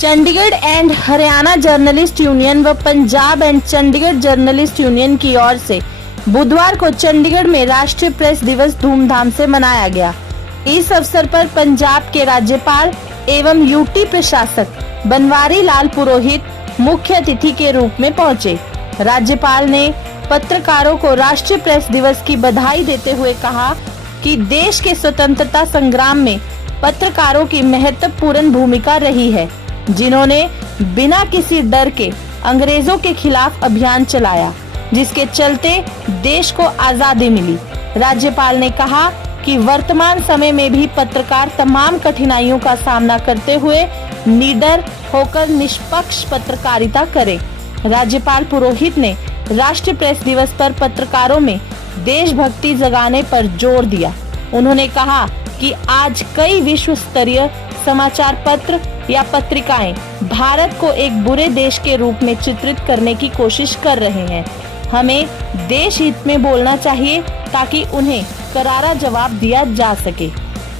Chandigarh and Haryana journalist union व Punjab and Chandigarh journalist union की ओर से बुधवार को चंडीगढ़ में राष्ट्रीय प्रेस दिवस धूमधाम से मनाया गया। इस अवसर पर पंजाब के राज्यपाल एवं यूटी प्रशासक बनवारी लाल पुरोहित मुख्य अतिथि के रूप में पहुंचे। राज्यपाल ने पत्रकारों को राष्ट्रीय प्रेस दिवस की बधाई देते हुए कहा कि देश के स्वतंत्रता संग्राम में पत्रकारों की महत्वपूर्ण भूमिका रही है, जिन्होंने बिना किसी डर के अंग्रेजों के खिलाफ अभियान चलाया, जिसके चलते देश को आजादी मिली। राज्यपाल ने कहा कि वर्तमान समय में भी पत्रकार तमाम कठिनाइयों का सामना करते हुए निडर होकर निष्पक्ष पत्रकारिता करें। राज्यपाल पुरोहित ने राष्ट्रीय प्रेस दिवस पर पत्रकारों में देशभक्ति जगाने पर जोर दिया। उन्होंने कहा कि आज कई विश्व स्तरीय समाचार पत्र या पत्रिकाएं भारत को एक बुरे देश के रूप में चित्रित करने की कोशिश कर रहे हैं। हमें देश हित में बोलना चाहिए ताकि उन्हें करारा जवाब दिया जा सके।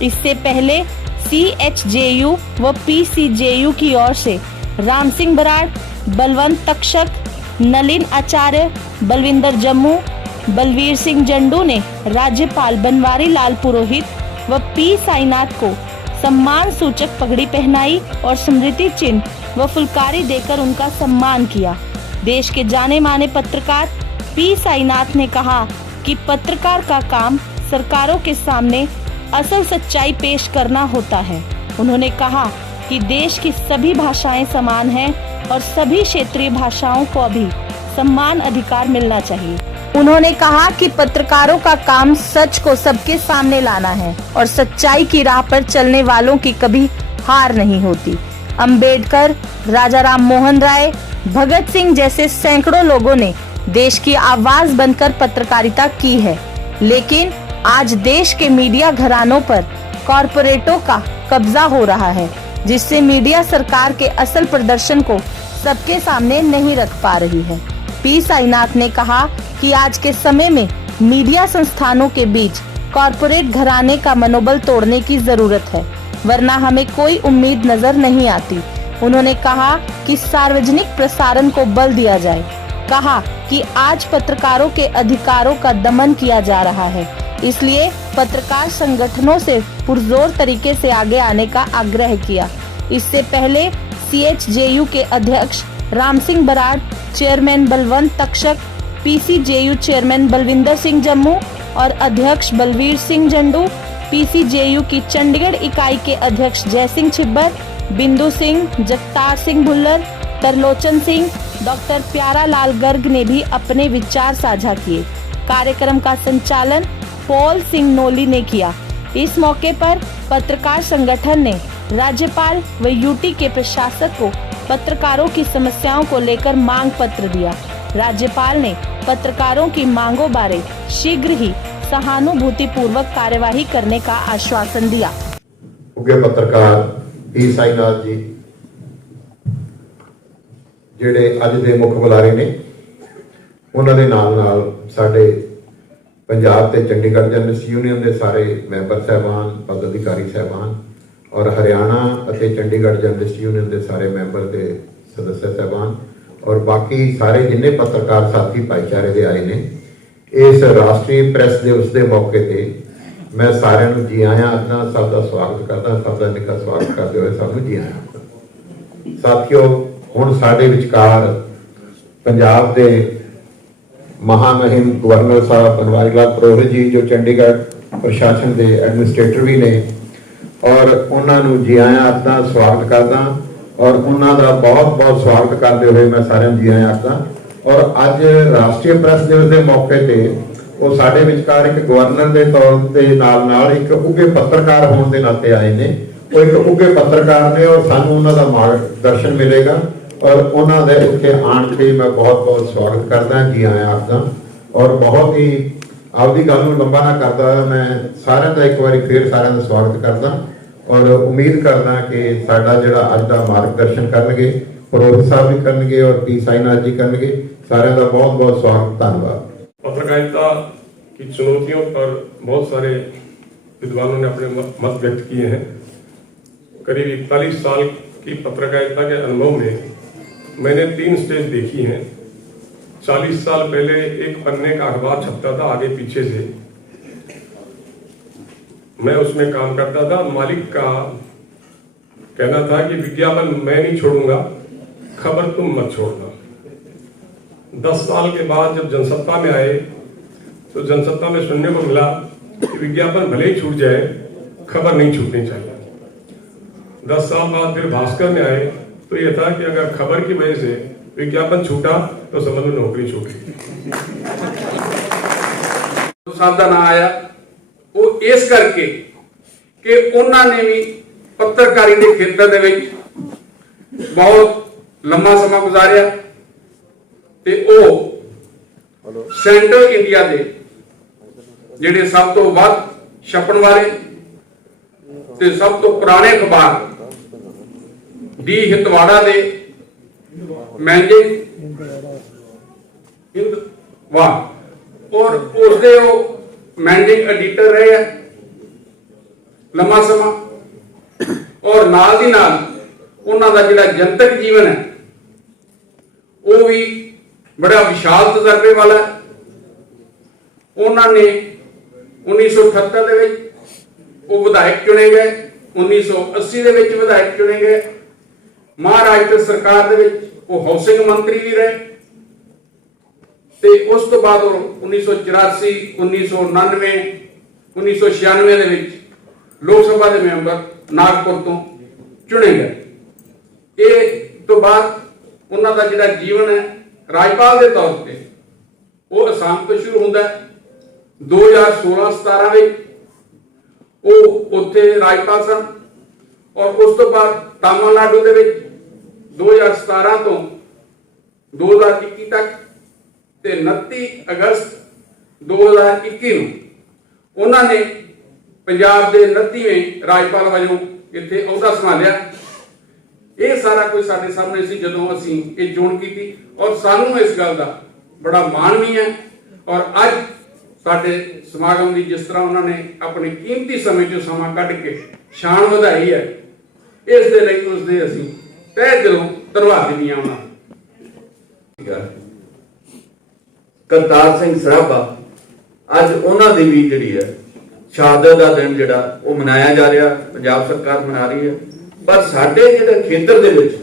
इससे पहले CHJU व PCJU की ओर से राम सिंह बराड़, बलवंत तक्षक, नलिन आचार्य, बलविंदर जम्मू, बलवीर सिंह जंडू ने राज्यपाल बनवारी लाल पुरोहित व P साईनाथ को सम्मान सूचक पगड़ी पहनाई और स्मृति चिन्ह व फुलकारी देकर उनका सम्मान किया। देश के जाने माने पत्रकार P साईनाथ ने कहा कि पत्रकार का काम सरकारों के सामने असल सच्चाई पेश करना होता है। उन्होंने कहा कि देश की सभी भाषाएं समान हैं और सभी क्षेत्रीय भाषाओं को भी समान अधिकार मिलना चाहिए। उन्होंने कहा कि पत्रकारों का काम सच को सबके सामने लाना है और सच्चाई की राह पर चलने वालों की कभी हार नहीं होती। अंबेडकर, राजा राम मोहन राय, भगत सिंह जैसे सैकड़ों लोगों ने देश की आवाज बनकर पत्रकारिता की है, लेकिन आज देश के मीडिया घरानों पर कॉरपोरेटों का कब्जा हो रहा है, जिससे मीडिया सरकार के असल प्रदर्शन को सबके सामने नहीं रख पा रही है। P साईनाथ ने कहा कि आज के समय में मीडिया संस्थानों के बीच कॉरपोरेट घराने का मनोबल तोड़ने की जरूरत है, वरना हमें कोई उम्मीद नजर नहीं आती। उन्होंने कहा कि सार्वजनिक प्रसारण को बल दिया जाए। कहा कि आज पत्रकारों के अधिकारों का दमन किया जा रहा है, इसलिए पत्रकार संगठनों से पुरजोर तरीके से आगे आने का आग्रह किया। इससे पहले CHJU के अध्यक्ष Ram Singh Brar, chairman Balwant Takshak, PCJU chairman Balvinder Singh Jammu और अध्यक्ष बलवीर सिंह जंडू, PCJU की चंडीगढ़ इकाई के अध्यक्ष जय सिंह छिब्बर, बिंदु सिंह, जगतार सिंह भुल्लर, तरलोचन सिंह, डॉक्टर प्यारा लाल गर्ग ने भी अपने विचार साझा किए। कार्यक्रम का संचालन पॉल सिंह नोली ने किया। इस मौके पर पत्रकार संगठन ने राज्यपाल व यूटी के प्रशासक को पत्रकारों की समस्याओं को लेकर मांग पत्र दिया। राज्यपाल ने पत्रकारों की मांगों बारे शीघ्र ही सहानुभूतिपूर्वक कार्यवाही करने का आश्वासन दिया। उगे पत्रकार P साईनाथ जी ਜਿਹੜੇ ਅੱਜ ਦੇ ਮੁੱਖ ਬੁਲਾਰੇ ਨੇ, ਉਹਨਾਂ ਦੇ ਨਾਲ ਸਾਡੇ ਪੰਜਾਬ ਤੇ ਚੰਡੀਗੜ੍ਹ ਜਰਨਲਿਸਟ ਯੂਨੀਅਨ ਦੇ ਸਾਰੇ ਮੈਂਬਰ ਸਾਹਿਬਾਨ, ਪਦ ਅਧਿਕਾਰੀ ਸਾਹਿਬਾਨ ਔਰ ਹਰਿਆਣਾ ਅਤੇ ਚੰਡੀਗੜ੍ਹ ਜਰਨਲਿਸਟ ਯੂਨੀਅਨ ਦੇ ਸਾਰੇ ਮੈਂਬਰ ਤੇ ਸਦस्य ਸਾਹਿਬਾਨ ਔਰ ਬਾਕੀ ਸਾਰੇ ਜਿੰਨੇ ਪੱਤਰਕਾਰ ਸਾਥੀ ਭਾਈਚਾਰੇ ਦੇ ਆਏ ਨੇ, ਇਸ ਰਾਸ਼ਟਰੀ ਪ੍ਰੈਸ ਦਿਵਸ ਦੇ ਮੌਕੇ ਤੇ ਮੈਂ ਸਾਰਿਆਂ ਨੂੰ ਜੀ ਆਇਆਂ ਆਖਦਾ, ਸਭ ਦਾ ਸਵਾਗਤ ਕਰਦਾ, ਸਭ ਦਾ ਨਿੱਘਾ ਸਵਾਗਤ ਕਰਦੇ ਹੋਏ ਸਭ ਨੂੰ ਜੀ ਆਇਆਂ। ਸਾਥੀਓ, ਹੁਣ ਸਾਡੇ ਵਿਚਕਾਰ ਪੰਜਾਬ ਦੇ महामहिम गवर्नर साहब बनवारी लाल पुरोहित जी, जो चंडीगढ़ प्रशासन के एडमिनिस्ट्रेटर भी ने, और उन्होंने जी आया आखदा, स्वागत करदा और उन्होंने बहुत बहुत स्वागत करते हुए मैं सारे जी आया आखदा। और अज राष्ट्रीय प्रेस दिवस के मौके पर वो साडे विचकार एक गवर्नर के तौर पर नाल एक उगे पत्रकार होने के नाते आए ने। वो एक उगे पत्रकार ने और सानू उन्होंने मार्गदर्शन मिलेगा और उन्होंने इतने आन के मैं बहुत बहुत स्वागत करदा, जी आया आपका। और बहुत ही आपकी गल नूं लंबा ना करता, मैं सारे का एक बार फिर सारे का स्वागत करदा और उम्मीद करदा कि साडा जिहड़ा अज दा मार्गदर्शन करनगे पुरोहित साहब भी करनगे और P साईनाथ जी करनगे। सारे का बहुत बहुत स्वागत, धन्यवाद। पत्रकारिता की चुनौतियों पर बहुत सारे विद्वानों ने अपने मत व्यक्त किए हैं। करीब 41 साल कि पत्रकारिता के अनुभव में मैंने 3 स्टेज देखी हैं। 40 साल पहले एक पन्ने का अखबार छपता था आगे पीछे से, मैं उसमें काम करता था। मालिक का कहना था कि विज्ञापन मैं नहीं छोड़ूंगा, खबर तुम मत छोड़ना। 10 साल के बाद जब जनसत्ता में आए तो जनसत्ता में सुनने को मिला कि विज्ञापन भले ही छूट जाए, खबर नहीं छूटनी चाहिए। 10 साल बाद फिर भास्कर में आए तो यह था कि अगर खबर की वजह से विज्ञापन छूटा तो समझ लो नौकरी छूट गई। ਸਾਹਿਬ ਦਾ ਨਾਂ ਆਇਆ ਉਹ ਇਸ ਕਰਕੇ ਕਿ ਉਹਨਾਂ ਨੇ ਵੀ ਪੱਤਰਕਾਰੀ ਦੇ ਖੇਤਰ ਦੇ ਵਿੱਚ ਬਹੁਤ ਲੰਮਾ ਸਮਾਂ ਗੁਜ਼ਾਰਿਆ ਤੇ ਉਹ ਸੈਂਟਰਲ ਇੰਡੀਆ ਦੇ ਜਿਹੜੇ ਸਭ ਤੋਂ ਵੱਧ ਛਪਣ ਵਾਲੇ ਤੇ ਸਭ ਤੋਂ ਪੁਰਾਣੇ ਅਖਬਾਰ ਡੀ ਹਿਤਵਾੜਾ ਦੇ ਮੈਨੇਜਿੰਗ ਵਾਹ ਔਰ ਉਸਦੇ ਉਹ ਮੈਨੇਜਿੰਗ ਐਡੀਟਰ ਰਹੇ ਆ ਲੰਮਾ ਸਮਾਂ ਔਰ ਨਾਲ ਦੀ ਨਾਲ ਉਹਨਾਂ ਦਾ ਜਿਹੜਾ ਜਨਤਕ ਜੀਵਨ ਹੈ ਉਹ ਵੀ ਬੜਾ ਵਿਸ਼ਾਲ ਤਜਰਬੇ ਵਾਲਾ ਹੈ। ਉਹਨਾਂ ਨੇ 1978 ਦੇ ਵਿੱਚ ਉਹ ਵਿਧਾਇਕ ਚੁਣੇ ਗਏ, 1980 ਦੇ ਵਿੱਚ ਵਿਧਾਇਕ ਚੁਣੇ ਗਏ, ਮਹਾਰਾਸ਼ਟਰ ਸਰਕਾਰ ਦੇ ਵਿੱਚ ਉਹ ਹਾਊਸਿੰਗ ਮੰਤਰੀ ਵੀ ਰਹੇ ਤੇ ਉਸ ਤੋਂ ਬਾਅਦ ਉਹ 1984 1999 1996 ਦੇ ਵਿੱਚ ਲੋਕ ਸਭਾ ਦੇ ਮੈਂਬਰ ਨਾਗਪੁਰ ਤੋਂ ਚੁਣੇ ਗਏ। ਇਹ ਤੋਂ ਬਾਅਦ ਉਹਨਾਂ ਦਾ ਜਿਹੜਾ ਜੀਵਨ ਹੈ ਰਾਜਪਾਲ ਦੇ ਤੌਰ ਤੇ ਉਹ ਅਸਾਮ ਤੋਂ ਸ਼ੁਰੂ ਹੁੰਦਾ ਹੈ। 2016-17 ਵਿੱਚ ਉਹ ਉੱਥੇ ਰਾਜਪਾਲ ਸਨ ਔਰ ਉਸ ਤੋਂ ਬਾਅਦ ਤਾਮਿਲਨਾਡੂ ਦੇ ਵਿੱਚ 2017 ਤੋਂ 2021 ਤੱਕ ਤੇ 29 ਅਗਸਤ 2021 ਨੂੰ ਉਹਨਾਂ ਨੇ ਪੰਜਾਬ ਦੇ 29ਵੇਂ ਰਾਜਪਾਲ ਵਜੋਂ ਇੱਥੇ ਅਹੁਦਾ ਸੰਭਾਲਿਆ। ਇਹ ਸਾਰਾ ਕੁਝ ਸਾਡੇ ਸਾਹਮਣੇ ਸੀ ਜਦੋਂ ਅਸੀਂ ਇਹ ਚੋਣ ਕੀਤੀ ਔਰ ਸਾਨੂੰ ਇਸ ਗੱਲ ਦਾ ਬੜਾ ਮਾਣ ਵੀ ਹੈ ਔਰ ਅੱਜ ਸਾਡੇ ਸਮਾਗਮ ਦੀ ਜਿਸ ਤਰ੍ਹਾਂ ਉਹਨਾਂ ਨੇ ਆਪਣੇ ਕੀਮਤੀ ਸਮੇਂ ਚੋਂ ਸਮਾਂ ਕੱਢ ਕੇ ਸ਼ਾਨ ਵਧਾਈ ਹੈ, ਇਸ ਦੇ ਲਈ ਉਸਦੇ ਅਸੀਂ ਤਹਿ ਦਿਲੋਂ ਧੰਨਵਾਦੀ ਵੀ ਹਾਂ। ਉਹਨਾਂ ਕਰਤਾਰ ਸਿੰਘ ਸਰਾਭਾ ਅੱਜ ਉਹਨਾਂ ਦੀ ਵੀ ਜਿਹੜੀ ਹੈ ਸ਼ਹਾਦਤ ਦਾ ਦਿਨ ਜਿਹੜਾ ਉਹ ਮਨਾਇਆ ਜਾ ਰਿਹਾ, ਪੰਜਾਬ ਸਰਕਾਰ ਮਨਾ ਰਹੀ ਹੈ। ਪਰ ਸਾਡੇ ਜਿਹੜੇ ਖੇਤਰ ਦੇ ਵਿੱਚ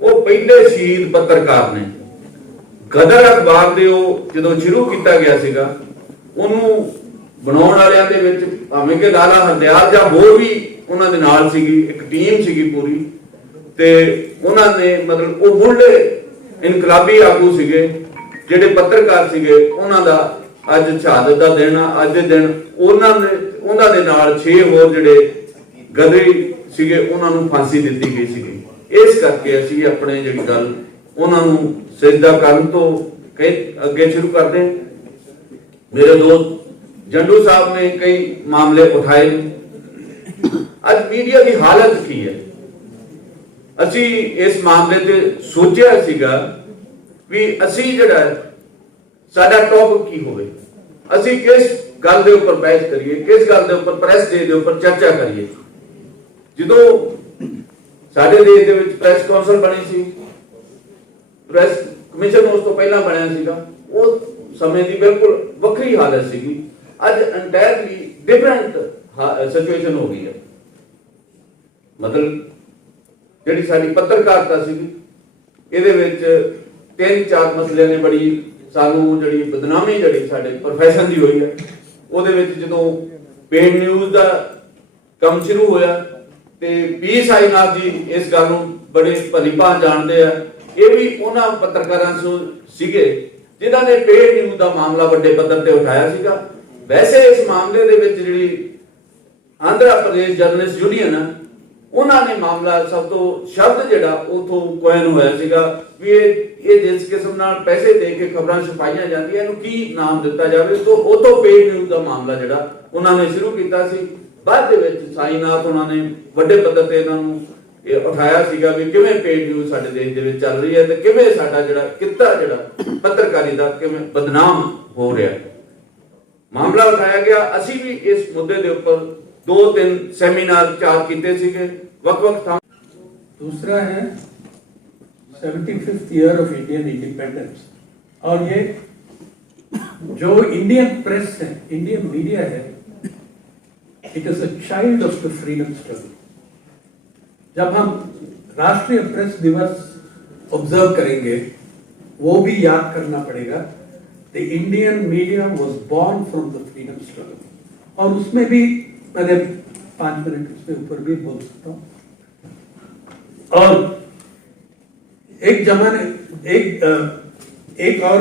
ਉਹ ਪਹਿਲੇ ਸ਼ਹੀਦ ਪੱਤਰਕਾਰ ਨੇ। ਗਦਰ ਅਖਬਾਰ ਦੇ ਉਹ ਜਦੋਂ ਸ਼ੁਰੂ ਕੀਤਾ ਗਿਆ ਸੀਗਾ ਉਹਨੂੰ ਬਣਾਉਣ ਵਾਲਿਆਂ ਦੇ ਵਿੱਚ ਭਾਵੇਂ ਕਿ ਲਾਲਾ ਹਰਦਿਆਲ ਜਾਂ ਹੋਰ ਵੀ ਉਹਨਾਂ ਦੇ ਨਾਲ ਸੀਗੀ, ਇੱਕ ਟੀਮ ਸੀਗੀ ਪੂਰੀ ਤੇ ਉਹਨਾਂ ਨੇ ਮਤਲਬ ਉਹ ਮੁੱਢਲੇ ਇਨਕਲਾਬੀ ਆਗੂ ਸੀਗੇ ਜਿਹੜੇ ਪੱਤਰਕਾਰ ਸੀਗੇ। ਉਹਨਾਂ ਦਾ ਅੱਜ ਸ਼ਹਾਦਤ ਦਾ ਦਿਨ ਆ। ਅੱਜ ਦੇ ਦਿਨ ਉਹਨਾਂ ਦੇ ਨਾਲ 6 ਹੋਰ ਜਿਹੜੇ ਗਦਰੀ ਸੀਗੇ ਉਹਨਾਂ ਨੂੰ ਫਾਂਸੀ ਦਿੱਤੀ ਗਈ ਸੀਗੀ। ਇਸ ਕਰਕੇ ਅਸੀਂ ਆਪਣੇ ਜਿਹੜੀ ਗੱਲ ਉਹਨਾਂ ਨੂੰ ਸਿਜਦਾ ਕਰਨ ਤੋਂ ਅੱਗੇ ਸ਼ੁਰੂ ਕਰਦੇ ਹਾਂ। ਮੇਰੇ ਦੋਸਤ ਜੰਡੂ ਸਾਹਿਬ ਨੇ ਕਈ ਮਾਮਲੇ ਉਠਾਏ। ਅੱਜ ਮੀਡੀਆ ਦੀ ਹਾਲਤ ਕੀ ਹੈ? ਅਸੀਂ ਇਸ ਮਾਮਲੇ ਤੇ ਸੋਚਿਆ ਸੀਗਾ ਵੀ ਅਸੀਂ ਜਿਹੜਾ ਸਾਡਾ ਟੌਪਿਕ ਕੀ ਹੋਵੇ, ਅਸੀਂ ਕਿਸ ਗੱਲ ਦੇ ਉੱਪਰ ਬਹਿਸ ਕਰੀਏ, ਕਿਸ ਗੱਲ ਦੇ ਉੱਪਰ ਪ੍ਰੈਸ ਡੇ ਦੇ ਉੱਪਰ ਚਰਚਾ ਕਰੀਏ। ਜਦੋਂ ਸਾਡੇ ਦੇਸ਼ ਦੇ ਵਿੱਚ ਪ੍ਰੈਸ ਕਾਉਂਸਲ ਬਣੀ ਸੀ, ਪ੍ਰੈਸ ਕਮਿਸ਼ਨ ਉਸ ਤੋਂ ਪਹਿਲਾਂ ਬਣਿਆ ਸੀਗਾ, ਉਹ ਸਮੇਂ ਦੀ ਬਿਲਕੁਲ ਵੱਖਰੀ ਹਾਲਤ ਸੀਗੀ। ਅੱਜ ਐਂਟਾਇਰਲੀ ਡਿਫਰੈਂਟ ਸਿਚੁਏਸ਼ਨ ਹੋ ਗਈ ਹੈ। ਮਤਲਬ ਜਿਹੜੀ ਸਾਡੀ ਪੱਤਰਕਾਰਤਾ ਸੀਗੀ ਇਹਦੇ ਵਿੱਚ 3-4 ਮਸਲਿਆਂ ਨੇ ਬੜੀ ਸਾਨੂੰ ਜਿਹੜੀ ਬਦਨਾਮੀ ਜਿਹੜੀ ਸਾਡੇ ਪ੍ਰੋਫੈਸ਼ਨ ਦੀ ਹੋਈ ਹੈ। ਉਹਦੇ ਵਿੱਚ ਜਦੋਂ ਪੇਡ ਨਿਊਜ਼ ਦਾ ਕੰਮ ਸ਼ੁਰੂ ਹੋਇਆ ਤੇ ਪੀ ਸਾਈਨਾਥ ਜੀ ਇਸ ਗੱਲ ਨੂੰ ਬੜੇ ਭਲੀ ਭਾਂਤ ਜਾਣਦੇ ਆ। ਇਹ ਵੀ ਉਹਨਾਂ ਪੱਤਰਕਾਰਾਂ ਤੋਂ ਸੀਗੇ ਜਿਨ੍ਹਾਂ ਨੇ ਪੇਡ ਨਿਊਜ਼ ਦਾ ਮਾਮਲਾ ਵੱਡੇ ਪੱਧਰ ਤੇ ਉਠਾਇਆ ਸੀਗਾ। ਵੈਸੇ ਇਸ ਮਾਮਲੇ ਦੇ ਵਿੱਚ ਜਿਹੜੀ ਆਂਧਰਾ ਪ੍ਰਦੇਸ਼ ਜਰਨਲਿਸਟ ਯੂਨੀਅਨ ਆ ਉਹਨਾਂ ਨੇ ਮਾਮਲਾ ਸਭ ਤੋਂ ਸ਼ਬਦ ਜਿਹੜਾ ਉਥੋਂ ਕੋਇਨ ਹੋਇਆ ਸੀਗਾ ਵੀ ਇਹ ਜਿਸ ਕਿਸਮ ਨਾਲ ਪੈਸੇ ਦੇ ਕੇ ਖਬਰਾਂ ਛਪਾਈਆਂ ਜਾਂਦੀਆਂ ਇਹਨੂੰ ਕੀ ਨਾਮ ਦਿੱਤਾ ਜਾਵੇ। ਤੋਂ ਉਹ ਤੋਂ ਪੇਡ ਨਿਊਜ਼ ਦਾ ਮਾਮਲਾ ਜਿਹੜਾ ਉਹਨਾਂ ਨੇ ਸ਼ੁਰੂ ਕੀਤਾ ਸੀ। ਬਾਅਦ ਦੇ ਵਿੱਚ ਸਾਈਨਾਥ ਉਹਨਾਂ ਨੇ ਵੱਡੇ ਪੱਧਰ ਤੇ ਇਹਨਾਂ ਨੂੰ ਉਠਾਇਆ ਸੀਗਾ ਵੀ ਕਿਵੇਂ ਪੇਡ ਨਿਊਜ਼ ਸਾਡੇ ਦੇਸ਼ ਦੇ ਵਿੱਚ ਚੱਲ ਰਹੀ ਹੈ ਤੇ ਕਿਵੇਂ ਸਾਡਾ ਜਿਹੜਾ ਕਿੱਤਾ ਜਿਹੜਾ ਪੱਤਰਕਾਰੀ ਦਾ ਕਿਵੇਂ ਬਦਨਾਮ ਹੋ ਰਿਹਾ। ਮਾਮਲਾ ਉਠਾਇਆ ਗਿਆ। ਅਸੀਂ ਵੀ ਇਸ ਮੁੱਦੇ ਦੇ ਉੱਪਰ 2-3 ਸੈਮੀਨਾਰ 4 ਕੀਤੇ ਸੀਗੇ ਵੱਖ-ਵੱਖ ਥਾਂ। दूसरा है 75th year of Indian independence. और ये जो इंडियन प्रेस है, इंडियन मीडिया है, it is a child of the freedom struggle. जब हम राष्ट्रीय प्रेस दिवस ऑब्जर्व करेंगे, वो भी याद करना पड़ेगा the Indian media was born from the freedom struggle. और उसमें भी मैंने 5 मिनट उसके ऊपर भी बोल सकता हूँ। और एक जमाने एक और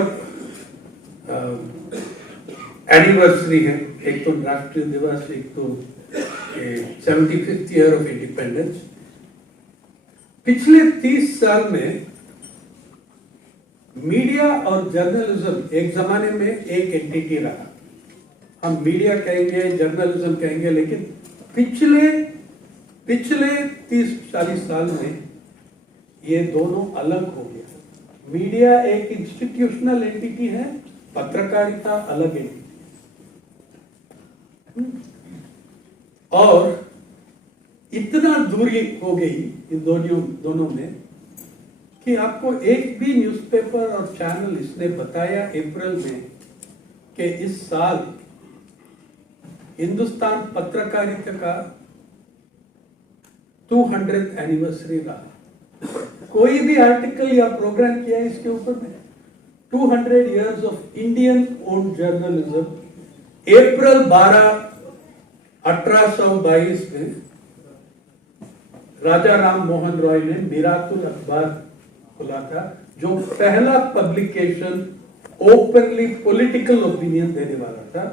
एनिवर्सरी है, एक तो राष्ट्रीय दिवस, एक तो 75th ईयर ऑफ इंडिपेंडेंस। पिछले 30 साल में मीडिया और जर्नलिज्म एक जमाने में एक एंटिटी रहा। हम मीडिया कहेंगे, जर्नलिज्म कहेंगे, लेकिन पिछले 30-40 साल में ये दोनों अलग हो गया। मीडिया एक इंस्टीट्यूशनल एंटिटी है, पत्रकारिता अलग एंटिटी। और इतना दूरी हो गई इन दोनों में कि आपको एक भी न्यूज़पेपर और चैनल इसने बताया अप्रैल में कि इस साल हिंदुस्तान पत्रकारिता का 200th एनिवर्सरी रहा। कोई भी आर्टिकल या प्रोग्राम किया इसके ऊपर में 200 years of Indian own journalism. April 12, 1822 में राजा राम मोहन रॉय ने मीरातुल अखबार खुला था, जो पहला पब्लिकेशन ओपनली पॉलिटिकल ओपिनियन देने वाला था,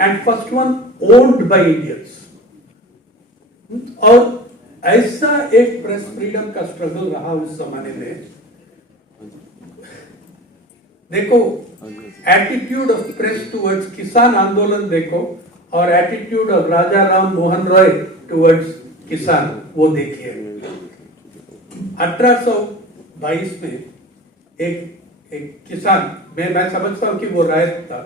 and first one owned by Indians. और ऐसा एक प्रेस फ्रीडम का स्ट्रगल रहा उस जमाने में। देखो, एटीट्यूड ऑफ प्रेस टुवर्ड्स किसान आंदोलन देखो, और attitude of Raja Ram Mohan Roy towards किसान वो देखिए। 1822 में एक किसान, मैं समझता हूं कि वो रायत था,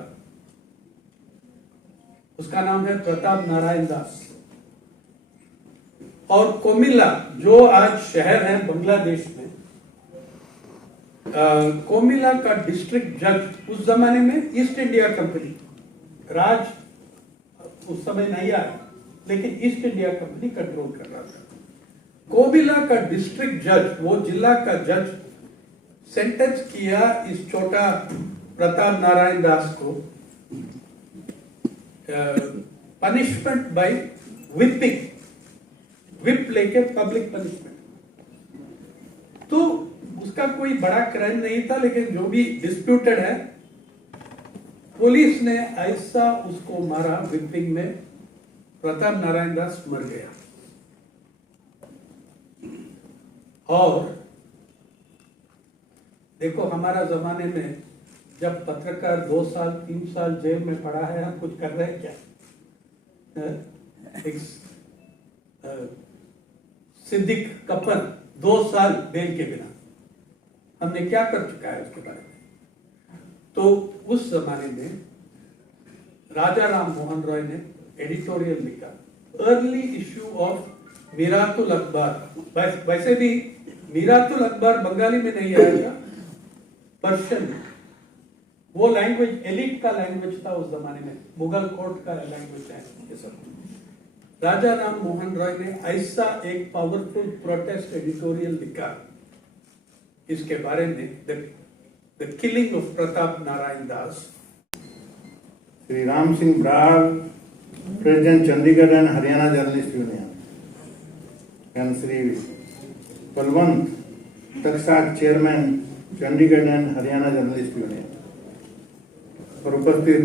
उसका नाम है प्रताप नारायण दास। और कोमिला, जो आज शहर है बांग्लादेश में, कोमिला का डिस्ट्रिक्ट जज उस जमाने में ईस्ट इंडिया कंपनी राज उस समय नहीं आया, लेकिन ईस्ट इंडिया कंपनी कंट्रोल कर रहा था। कोमिला का डिस्ट्रिक्ट जज, वो जिला का जज, सेंटेंस किया इस छोटा प्रताप नारायण दास को पनिशमेंट बाय विपिंग, विप लेके पब्लिक पनिशमेंट। तो उसका कोई बड़ा क्राइम नहीं था, लेकिन जो भी डिस्प्यूटेड है, पुलिस ने ऐसा उसको मारा विपिंग में, प्रताप नारायण दास मर गया। और देखो, हमारा जमाने में जब पत्रकार 2 साल 3 साल जेल में पड़ा है, हम कुछ कर रहे हैं क्या? सिद्दीक कपन 2 साल बेल के बिना, हमने क्या कर चुका है उसके बारे में? तो उस जमाने में राजा राम मोहन रॉय ने एडिटोरियल लिखा, अर्ली इश्यू ऑफ मीरातुल अखबार। वैसे भी मीरातुल अखबार बंगाली में नहीं आया था, पर्शियन में। वो लैंग्वेज एलिट का लैंग्वेज था उस जमाने में, मुगल कोर्ट का लैंग्वेज है ये सब। राजा राम मोहन रॉय ने ऐसा एक पावरफुल प्रोटेस्ट एडिटोरियल लिखा इसके बारे में, the killing of Pratap Narayan Das. Shri Ram Singh Brar, president Chandigarh and Haryana journalist union, and Shri Balwant Taksat, chairman Chandigarh and Haryana journalist union, और उपस्थित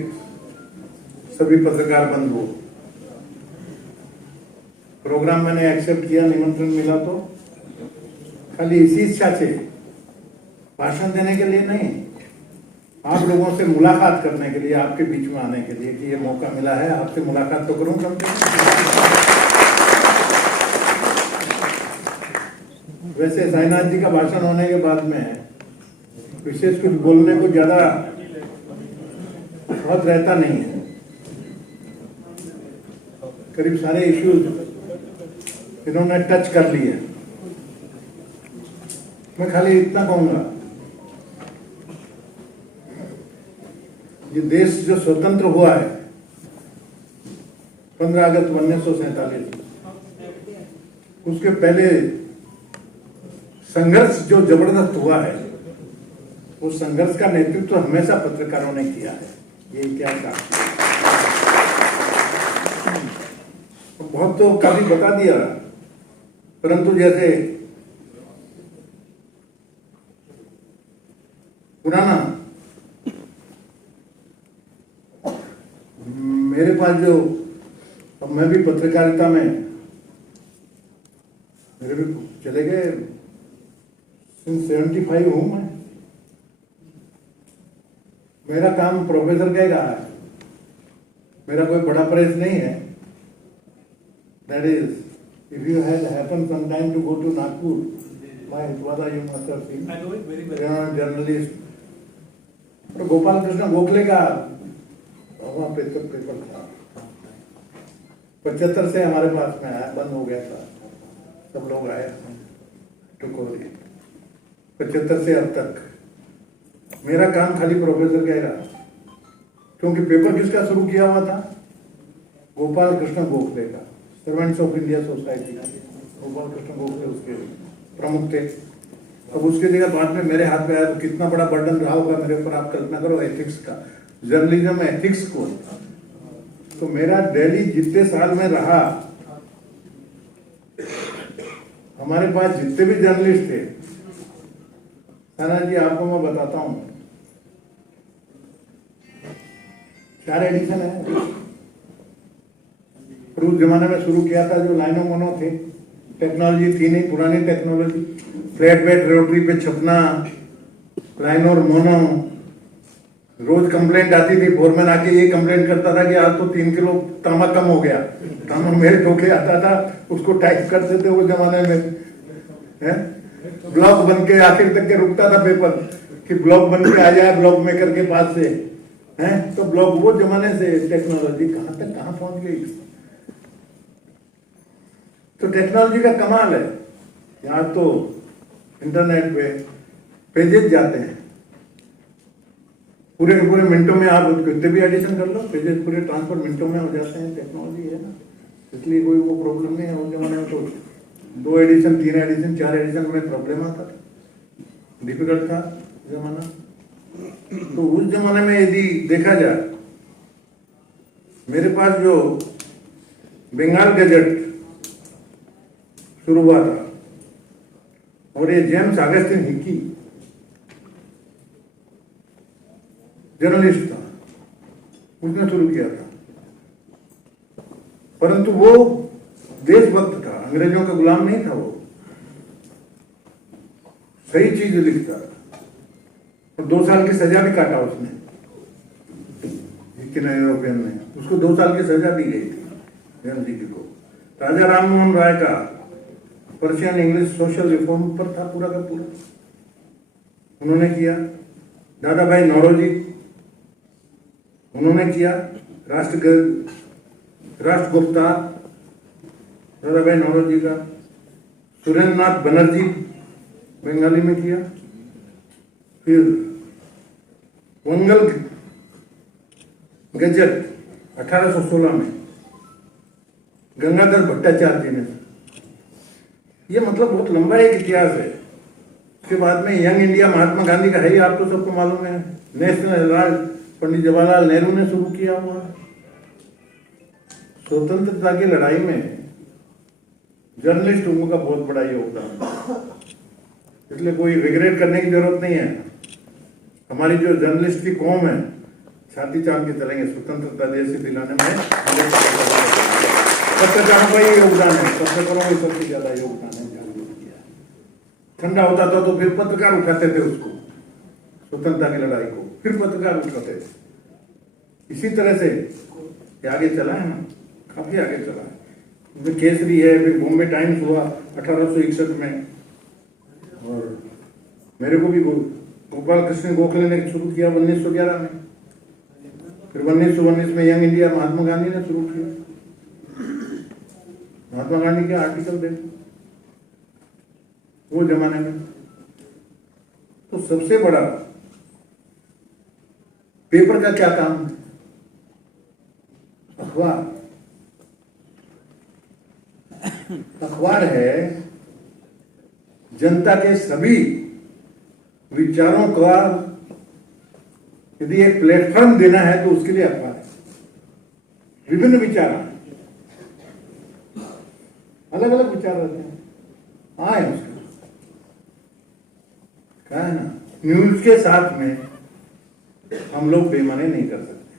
सभी पत्रकार बंधुओं, प्रोग्राम मैंने एक्सेप्ट किया, निमंत्रण मिला तो खाली इसी इच्छा से, भाषण देने के लिए नहीं, आप लोगों से मुलाकात करने के लिए, आपके बीच में आने के लिए कि ये मौका मिला है, आपसे मुलाकात तो करूं कम से कम। वैसे साईनाथ जी का भाषण होने के बाद में विशेष कुछ बोलने को ज्यादा बहुत रहता नहीं है, करीब सारे इश्यूज इन्होंने टच कर लिए। मैं खाली इतना कहूंगा, ये देश जो स्वतंत्र हुआ है 15 अगस्त 1947, उसके पहले संघर्ष जो जबरदस्त हुआ है, वो संघर्ष का नेतृत्व हमेशा पत्रकारों ने किया है। ये इतिहास साक्षी है। बहुत तो काफी बता दिया, परंतु जैसे पुराना मेरे पास जो, अब मैं भी पत्रकारिता में, मेरे भी चले गए 75 हूं मैं। मेरा काम प्रोफेसर का ही रहा है, मेरा कोई बड़ा प्रेस नहीं है। That is, if you had happen some time to go to Nagpur by Hitavada, you must have seen, I know it very well. Journalist, तो गोपाल कृष्ण गोखले का वहाँ पे तो पेपर था, 75 से हमारे पास में आया, बंद हो गया था, सब लोग आए टुकोरी। 75 से अब तक मेरा काम खाली प्रोफेसर का ही रहा, क्योंकि पेपर किसका शुरू किया हुआ था? गोपाल कृष्ण गोखले का, सर्वेंट्स ऑफ इंडिया सोसाइटी का। गोपाल कृष्ण गोखले उसके प्रमुख थे। अब उसकी जगह बाद में मेरे हाथ में आया तो कितना बड़ा बर्डन रहा होगा मेरे ऊपर, आप कल्पना करो, एथिक्स का, जर्नलिज्म एथिक्स को। तो मेरा दिल्ली जितने साल में रहा, हमारे पास जितने भी जर्नलिस्ट थे, साना जी आपको मैं बताता हूं, 4 एडिशन है। फिर उस जमाने में शुरू किया था जो लाइनो मोनो थे, टेक्नोलॉजी थी नहीं, पुरानी टेक्नोलॉजी, फ्लैट बेड रोटरी पे छपना, लाइनो और मोनो। रोज कंप्लेंट आती थी, फोरमैन आके ये कंप्लेंट करता था कि आज तो 3 किलो तांबा कम हो गया, तांबा मेरे ठोके आता था, उसको टाइप करते थे उस जमाने में, है? ब्लॉक बन के आखिर तक के रुकता था पेपर कि ब्लॉक बन के आ जाए ब्लॉक मेकर के पास से, हैं? तो ब्लॉक, वो जमाने से टेक्नोलॉजी कहां तक कहां पहुंच गई। तो टेक्नोलॉजी का कमाल है। यहाँ तो इंटरनेट पे पेजेस जाते हैं, पूरे के पूरे मिनटों में, आप कितने भी एडिशन कर लो, पेजेस पूरे ट्रांसफर मिनटों में हो जाते हैं। टेक्नोलॉजी है ना, इसलिए कोई वो प्रॉब्लम नहीं है। उस जमाने में तो 2 एडिशन, 3 एडिशन, 4 एडिशन में प्रॉब्लम आता था, डिफिकल्ट था जमाना। तो उस जमाने में यदि देखा जाए, मेरे पास जो बंगाल गजट शुरू हुआ था, और ये जेम्स अगस्टिन हिकी जर्नलिस्ट था, उसने शुरू किया था, परंतु वो देशभक्त था, अंग्रेजों का गुलाम नहीं था। वो सही चीज लिखता था, और 2 साल की सजा भी काटा उसने, यूरोपियन ने उसको 2 साल की सजा दी गई थी जेम्स हिकी को। राजा राम मोहन राय का पर्शियन इंग्लिश सोशल रिफॉर्म पर था पूरा का पूरा, उन्होंने किया। दादा भाई नौरोजी, उन्होंने किया। राष्ट्रगुप्ता दादा भाई नौरोजी का। सुरेंद्र नाथ बनर्जी बंगाली में किया। फिर वंगल गजट 1816 में गंगाधर भट्टाचार्य जी ने। ये मतलब बहुत लंबा एक इतिहास है। उसके बाद में यंग इंडिया महात्मा गांधी का है ही, आपको सबको मालूम है। नेशनल राज पंडित जवाहरलाल नेहरू ने शुरू किया हुआ। स्वतंत्रता की लड़ाई में जर्नलिस्ट का बहुत बड़ा योगदान, इसलिए कोई रिग्रेट करने की जरूरत नहीं है। हमारी जो जर्नलिस्ट की कौम है, छाती चाम के चलेंगे स्वतंत्रता देश से दिलाने में। पत्रकारों का ही योगदान है, पत्रकारों का सबसे ज्यादा योगदान है। ठंडा होता था तो फिर पत्रकार उठाते थे उसको, स्वतंत्रता की लड़ाई को, फिर पत्रकार उठाते थे। इसी तरह से आगे चला है ना, काफी आगे चला है। केसरी है, फिर बॉम्बे टाइम्स हुआ 1861 में, और मेरे को भी गोपाल कृष्ण गोखले ने शुरू किया 1911 में। फिर 1919 में यंग इंडिया महात्मा गांधी ने शुरू किया। महात्मा गांधी के आर्टिकल देखो वो जमाने में। तो सबसे बड़ा पेपर का क्या काम है? अखबार है जनता के सभी विचारों का यदि एक प्लेटफॉर्म देना है तो उसके लिए अखबार है। विभिन्न विचार अलग अलग विचार रहते हैं, आए उसका क्या है ना, न्यूज के साथ में हम लोग बेईमानी नहीं कर सकते।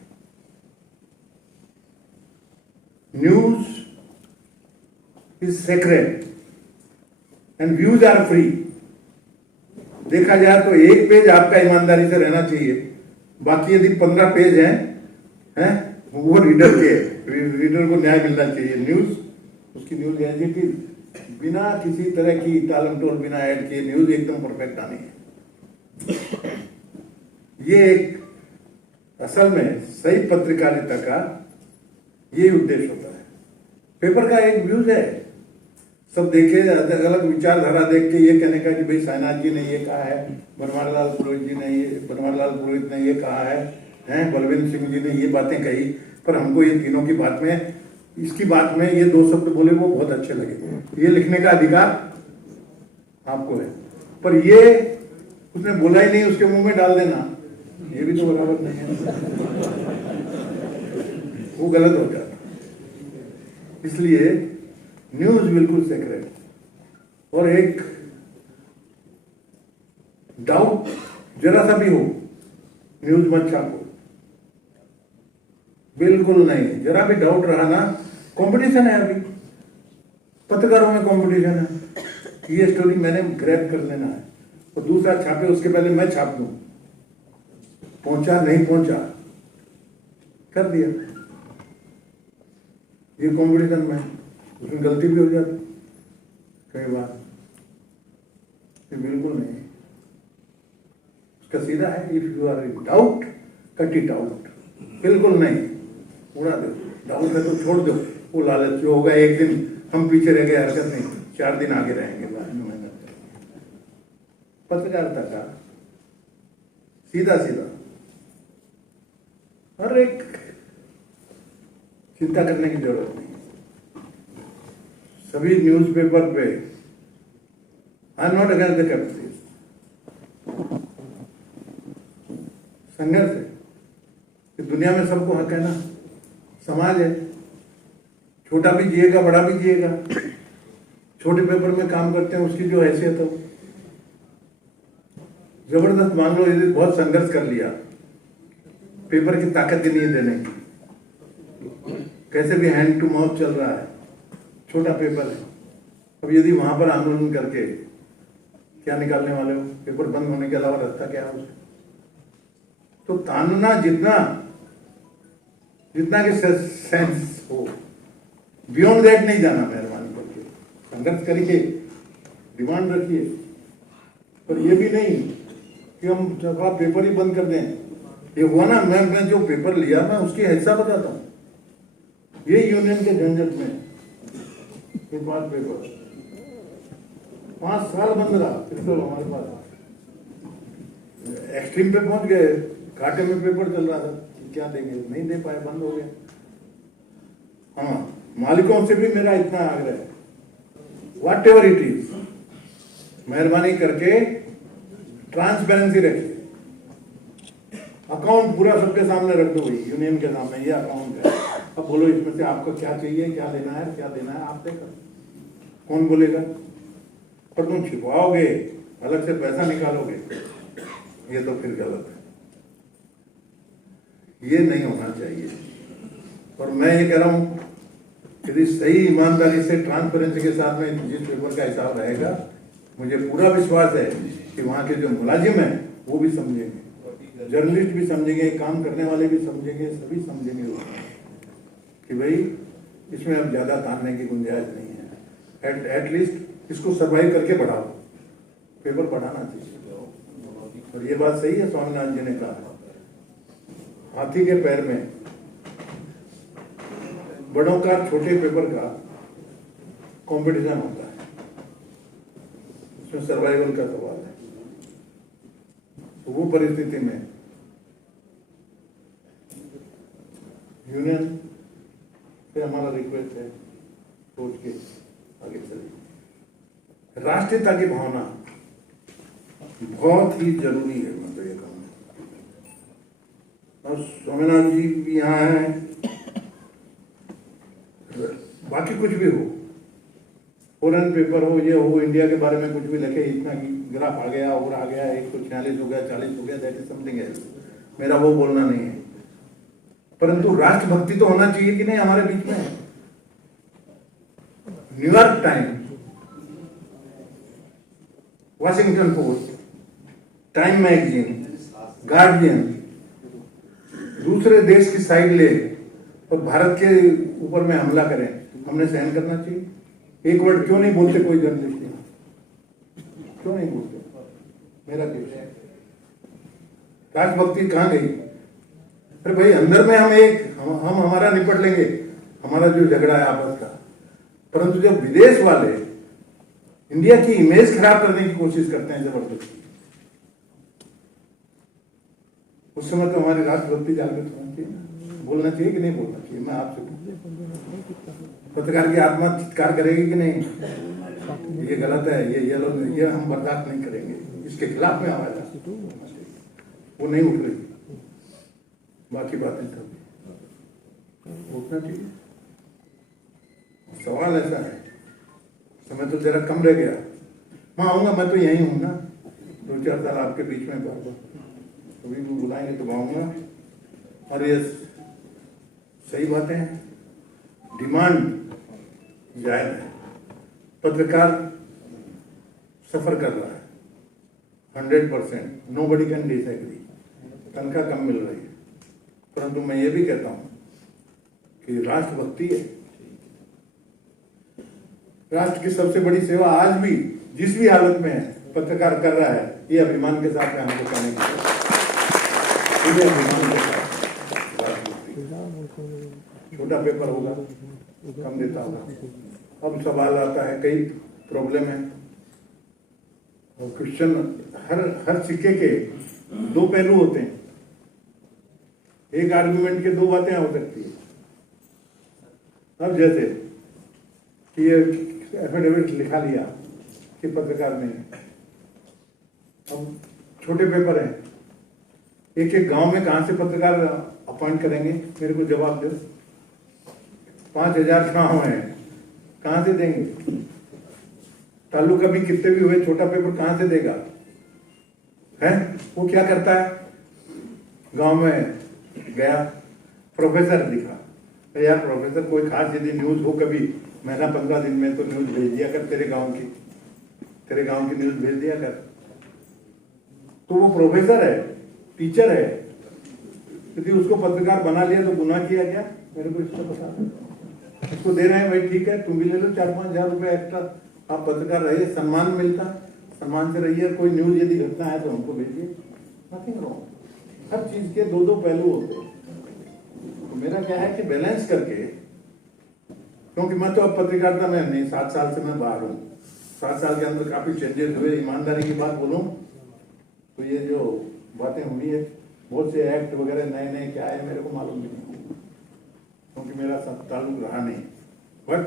News is sacred and views are free. देखा जाए तो एक पेज आपका ईमानदारी से रहना चाहिए, बाकी यदि 15 पेज हैं वो रीडर को न्याय मिलना चाहिए। न्यूज उसकी न्यूज एज इट इज, बिना किसी तरह की टालम टोल, बिना ऐड किए न्यूज एकदम परफेक्ट आनी है। ये एक असल में सही पत्रकारिता का ये उद्देश्य होता है। पेपर का एक व्यूज है, सब देखे, अलग अलग विचारधारा देख के ये कहने का कि भाई साइनाथ जी ने ये कहा है, बनवारीलाल पुरोहित ने ये कहा है, बलविंदर सिंह जी ने ये बातें कही, पर हमको ये तीनों की बात में, इसकी बात में ये 2 शब्द बोले वो बहुत अच्छे लगे। ये लिखने का अधिकार आपको है, पर ये उसने बोला ही नहीं उसके मुंह में डाल देना, ये भी तो बराबर नहीं है, वो गलत हो जाता। इसलिए न्यूज बिल्कुल सेक्रेट, और एक डाउट जरा सा भी हो न्यूज मत छापो, बिल्कुल नहीं। जरा भी डाउट रहा ना, कंपटीशन है, अभी पत्रकारों में कंपटीशन है, ये स्टोरी मैंने ग्रैब कर लेना है और दूसरा छापे उसके पहले मैं छाप दूं, पहुंचा नहीं पहुंचा कर दिया, ये कंपटीशन में उसमें गलती भी हो जाती कई बार, ये बिल्कुल नहीं। उसका सीधा है, if you are in doubt cut it out, बिल्कुल नहीं, उड़ा दो। डाउट है तो छोड़ दो, वो लालच जो होगा, एक दिन हम पीछे रह गए, हरकत नहीं, 4 दिन आगे रहेंगे, बाद में मेहनत करेंगे। पत्रकारिता का सीधा सीधा, हर एक चिंता करने की जरूरत नहीं। सभी न्यूज़पेपर पे, I am not against the capitalist, संघर्ष है कि दुनिया में सबको हक है ना, समाज है, छोटा भी जिएगा बड़ा भी जिएगा, छोटे पेपर में काम करते हैं उसकी जो हैसियत हो, जबरदस्त मान लो यदि बहुत संघर्ष कर लिया, पेपर की ताकत ही नहीं देने की, कैसे भी हैंड टू माउथ चल रहा है, छोटा पेपर है। अब यदि वहां पर आंदोलन करके क्या निकालने वाले हो, पेपर बंद होने के अलावा रास्ता क्या है? तो तानना जितना के सेंस हो, बियॉन्ड दैट नहीं जाना, मेहरबानी करके संघर्ष करिए, डिमांड रखिए, पर ये भी नहीं कि हम पेपर ही बंद कर दें। ये हुआ ना, मैं जो पेपर लिया मैं उसकी हिस्सा बताता हूँ, ये यूनियन के झंझट में ये बात पेपर 5 साल बंद रहा, फिर तो हमारे पास एक्सट्रीम पे पहुंच गए, घाटे में पेपर चल रहा था, क्या देंगे, नहीं दे पाए, बंद हो गए। हाँ, मालिकों से भी मेरा इतना आग्रह है, व्हाट एवर इट इज, मेहरबानी करके ट्रांसपेरेंसी रखिए, अकाउंट पूरा सबके सामने रख दो, भाई यूनियन के सामने ये अकाउंट है, अब बोलो इसमें से आपको क्या चाहिए, क्या लेना है, क्या देना है, आप देखो, कौन बोलेगा? पर तुम छिपवाओगे, अलग से पैसा निकालोगे, ये तो फिर गलत है, ये नहीं होना चाहिए। और मैं ये कह रहा हूं, यदि सही ईमानदारी से ट्रांसपेरेंसी के साथ में जिस पेपर का हिसाब रहेगा, मुझे पूरा विश्वास है कि वहां के जो मुलाजिम हैं वो भी समझेंगे, जर्नलिस्ट भी समझेंगे, काम करने वाले भी समझेंगे, सभी समझेंगे कि भाई इसमें अब ज्यादा तानने की गुंजाइश नहीं है, एटलीस्ट इसको सर्वाइव करके बढ़ाओ, पेपर बढ़ाना चाहिए। और ये बात सही है, स्वामीनाथन जी ने कहा, हाथी के पैर में बड़ों का छोटे पेपर का कंपटीशन होता है, उसमें सर्वाइवल का सवाल है। तो वो परिस्थिति में यूनियन से हमारा रिक्वेस्ट है, सोच के आगे चलिए। राष्ट्रीयता की भावना बहुत ही जरूरी है, मैं तो ये कहूँगा। और स्वामीनाथ जी भी यहाँ हैं, बाकी कुछ भी हो, फॉरेन पेपर हो, ये हो, इंडिया के बारे में कुछ भी लिखे, इतना ग्राफ आ गया और आ गया, 146 हो गया, 40 हो गया, दैट इज समथिंग एल्स। मेरा वो बोलना नहीं है, परंतु राष्ट्रभक्ति तो होना चाहिए कि नहीं हमारे बीच में। New York time, Washington post, time magazine, guardian दूसरे देश की साइड ले और भारत के ऊपर में हमला करें, हमने सहन करना चाहिए? एक वर्ड क्यों नहीं बोलते कोई जर्नलिस्ट? क्यों नहीं बोलते? मेरा केस है, राष्ट्रभक्ति कहां गई? अरे भाई, अंदर में हम हमारा निपट लेंगे, हमारा जो झगड़ा है आपस का, परंतु जब विदेश वाले इंडिया की इमेज खराब करने की कोशिश करते हैं जबरदस्ती, उस समय तो हमारी राष्ट्रभक्ति जागृत होनी चाहिए। बोलना चाहिए कि नहीं बोलना चाहिए? मैं आपसे पत्रकार की आत्मा चित्कार करेगी कि नहीं, ये गलत है, ये हम बर्दाश्त नहीं करेंगे, इसके खिलाफ में आवाज वो नहीं उठ रही। बाकी बातें सब उठना चाहिए। सवाल ऐसा है, समय तो जरा कम रह गया। मैं आऊंगा, मैं तो यही हूं ना, 2-4 साल आपके बीच में बार कभी भी बुलाएंगे तो आऊंगा। और ये सही बातें हैं, डिमांड जायज है, पत्रकार सफर कर रहा है 100%, नोबडी कैन डिसएग्री, तनख्वाह कम मिल रही है, परंतु मैं ये भी कहता हूं कि राष्ट्रभक्ति है। राष्ट्र की सबसे बड़ी सेवा आज भी जिस भी हालत में है पत्रकार कर रहा है, ये अभिमान के साथ हमको करने की अभिमान के साथ। छोटा पेपर होगा, कम देता होगा। अब सवाल आता है, कई प्रॉब्लम है, और क्वेश्चन हर सिक्के के 2 पहलू होते हैं। एक आर्गुमेंट के 2 बातें हो सकती है। अब जैसे कि ये एफिडेविट लिखा लिया कि पत्रकार नहीं, अब छोटे पेपर हैं, एक गांव में कहां से पत्रकार अपॉइंट करेंगे? मेरे को जवाब दो। 5000 गांव है, कहां से देंगे? ताल्लुका भी कितने भी हुए, छोटा पेपर कहां से देगा? है वो क्या करता है? गांव में गया, प्रोफेसर दिखा, तो यार प्रोफेसर कोई खास यदि न्यूज हो कभी महीना 15 दिन में तो न्यूज भेज दिया कर, तेरे गांव की न्यूज भेज दिया कर। तो वो प्रोफेसर है, टीचर है, यदि उसको पत्रकार बना लिया तो गुनाह किया क्या? मेरे को इसको बता दो। इसको दे रहे हैं भाई, ठीक है, तुम भी ले लो 4-5 हजार रुपए एक्स्ट्रा, आप पत्रकार रहिए, सम्मान मिलता, सम्मान से रहिए। कोई न्यूज यदि घटना है तो हमको भेजिए, नथिंग रॉन्ग। हर चीज के 2-2 पहलू होते हैं। तो मेरा क्या है कि बैलेंस करके, क्योंकि मैं तो अब पत्रकारिता में नहीं, 7 साल से मैं बाहर हूँ, 7 साल के अंदर काफी चेंजेस हुए। ईमानदारी की बात बोलूं तो ये जो बातें हुई है, बहुत से एक्ट वगैरह नए नए क्या है मेरे को मालूम नहीं, क्योंकि मेरा सब ताल्लुक रहा नहीं। बट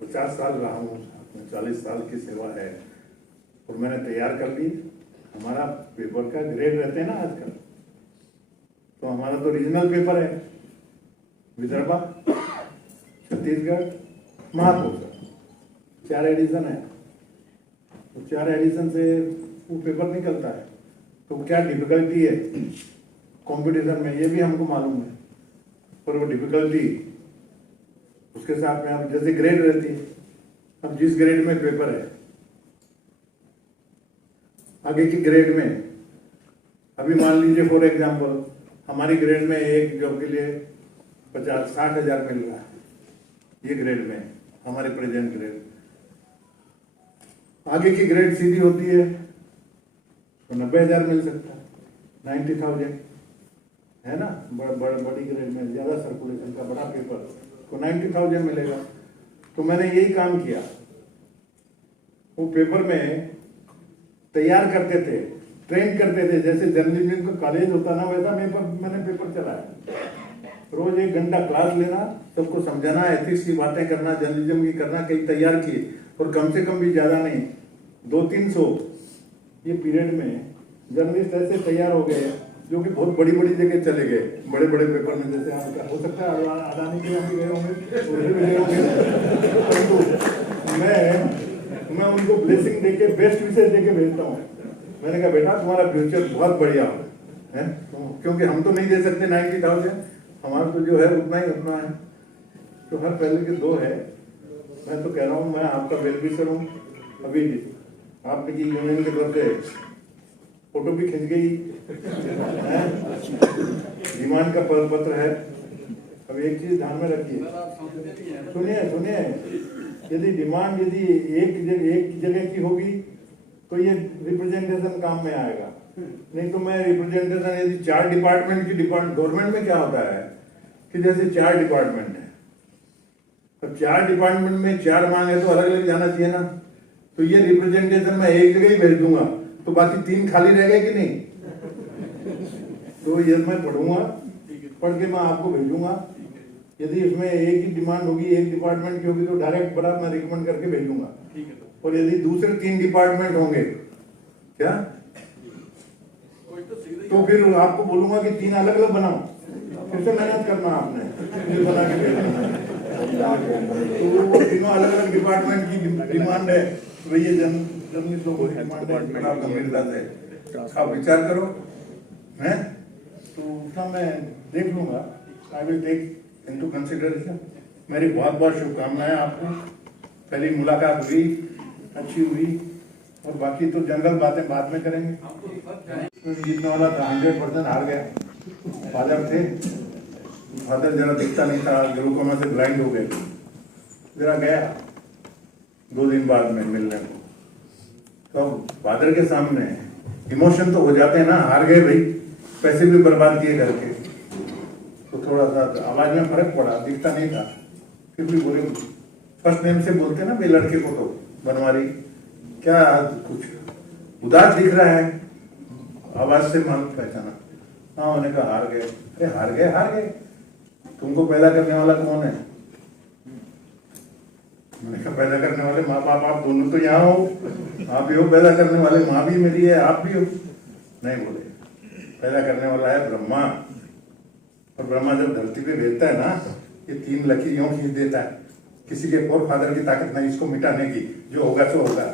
50 साल रहा हूँ, 40 साल की सेवा है, और मैंने तैयार कर ली। हमारा पेपर का ग्रेड रहते हैं ना आजकल, तो हमारा तो रीजनल पेपर है, विदर्भा, छत्तीसगढ़, महाराष्ट्र, 4 एडिशन है। तो 4 एडिशन से वो पेपर निकलता है, तो क्या डिफिकल्टी है कंपटीशन में, ये भी हमको मालूम है। पर वो डिफिकल्टी उसके साथ में अब जैसे ग्रेड रहती है, अब जिस ग्रेड में पेपर है, आगे की ग्रेड में, अभी मान लीजिए फॉर एग्जांपल हमारी ग्रेड में एक जॉब के लिए 50-60 हजार मिल रहा है, ये ग्रेड में हमारे प्रेजेंट ग्रेड। आगे की ग्रेड सीधी होती है तो 90,000 मिल सकता है, 90,000 है ना। बड़ी ग्रेड में ज्यादा सर्कुलेशन का बड़ा पेपर तो 90,000 मिलेगा। तो मैंने यही काम किया, वो पेपर में तैयार करते थे, ट्रेन करते थे। जैसे जर्नलिज्म का कॉलेज होता ना, वैसा मैंने पेपर चलाया। रोज 1 घंटा क्लास लेना, सबको समझाना, एथिक्स की बातें करना, जर्नलिज्म की करना, कई तैयार किए। और कम से कम भी ज्यादा नहीं, 200-300 ये पीरियड में जर्नलिस्ट ऐसे तैयार हो गए जो कि बहुत बड़ी बड़ी जगह चले गए, बड़े बड़े पेपर में। जैसे आपका हो सकता है अडानी के यहाँ भी गए होंगे, उधर भी गए होंगे। परंतु मैं उनको ब्लेसिंग देके, बेस्ट विशेष देके भेजता हूँ। मैंने कहा बेटा तुम्हारा फ्यूचर बहुत बढ़िया है, क्योंकि हम तो नहीं दे सकते 90,000, हमारा तो जो है उतना ही अपना है। तो हर पहले के 2 है। मैं तो कह रहा हूँ, मैं आपका वेल विशर हूँ। अभी आपने की यूनियन के तौर पे फोटो भी खिंच गई है, डिमांड का पत्र है। अब एक चीज ध्यान में रखिए, सुनिए, यदि डिमांड एक जगह की होगी तो ये रिप्रेजेंटेशन काम में आएगा। नहीं तो मैं रिप्रेजेंटेशन, यदि 4 डिपार्टमेंट की गवर्नमेंट में क्या होता है कि जैसे 4 डिपार्टमेंट है, अब 4 डिपार्टमेंट में 4 मांग है तो अलग अलग जाना चाहिए ना। तो ये रिप्रेजेंटेशन मैं एक जगह ही भेज दूंगा तो बाकी 3 खाली रह गए कि नहीं। तो ये मैं पढ़ूंगा, पढ़ के मैं आपको भेजूंगा। यदि इसमें एक ही डिमांड होगी, एक डिपार्टमेंट की होगी, तो डायरेक्ट बड़ा मैं रिकमेंड करके भेजूंगा। और यदि दूसरे 3 डिपार्टमेंट होंगे क्या, तो फिर आपको बोलूंगा कि 3 अलग अलग बनाओ, फिर से मेहनत करना आपने, बना के भेजना। तो वो तीनों अलग अलग डिपार्टमेंट की डिमांड है, तो ये जर्नलिस्ट लोगों की डिमांड है, बड़ा गंभीरता से आप विचार करो, हैं? तो उसका मैं देख लूंगा, I will take into consideration. मेरी बहुत बहुत शुभकामनाएं आपको। पहली मुलाकात हुई, अच्छी हुई, और बाकी तो जनरल बातें बाद में करेंगे। तो जीतने वाला था, 100% हार गया। फादर थे, फादर जरा दिखता नहीं था, ग्लूकोमा से ब्लाइंड हो गए। जरा गया 2 दिन बाद में मिलने को, तो फादर के सामने इमोशन तो हो जाते हैं ना, हार गए भाई, पैसे भी बर्बाद किए घर के, तो थोड़ा सा आवाज में फर्क पड़ा, दिखता नहीं था। फिर भी बोले, फर्स्ट नेम से बोलते ना भाई लड़के को, तो बनवारी क्या कुछ उदास दिख रहा है, आवाज से मालूम पहचाना। हाँ, उन्होंने कहा हार गए। अरे हार गए, तुमको पैदा करने वाला कौन है? मैंने कहा पैदा करने वाले माँ बाप आप दोनों तो यहाँ हो, आप भी हो पैदा करने वाले, माँ भी मेरी है, आप भी हो। नहीं बोले, पैदा करने वाला है ब्रह्मा, और ब्रह्मा जब धरती पे भेजता है ना, ये 3 लकीरों खींच देता है। किसी के फोर फादर की ताकत नहीं इसको मिटाने की, जो होगा सो होगा।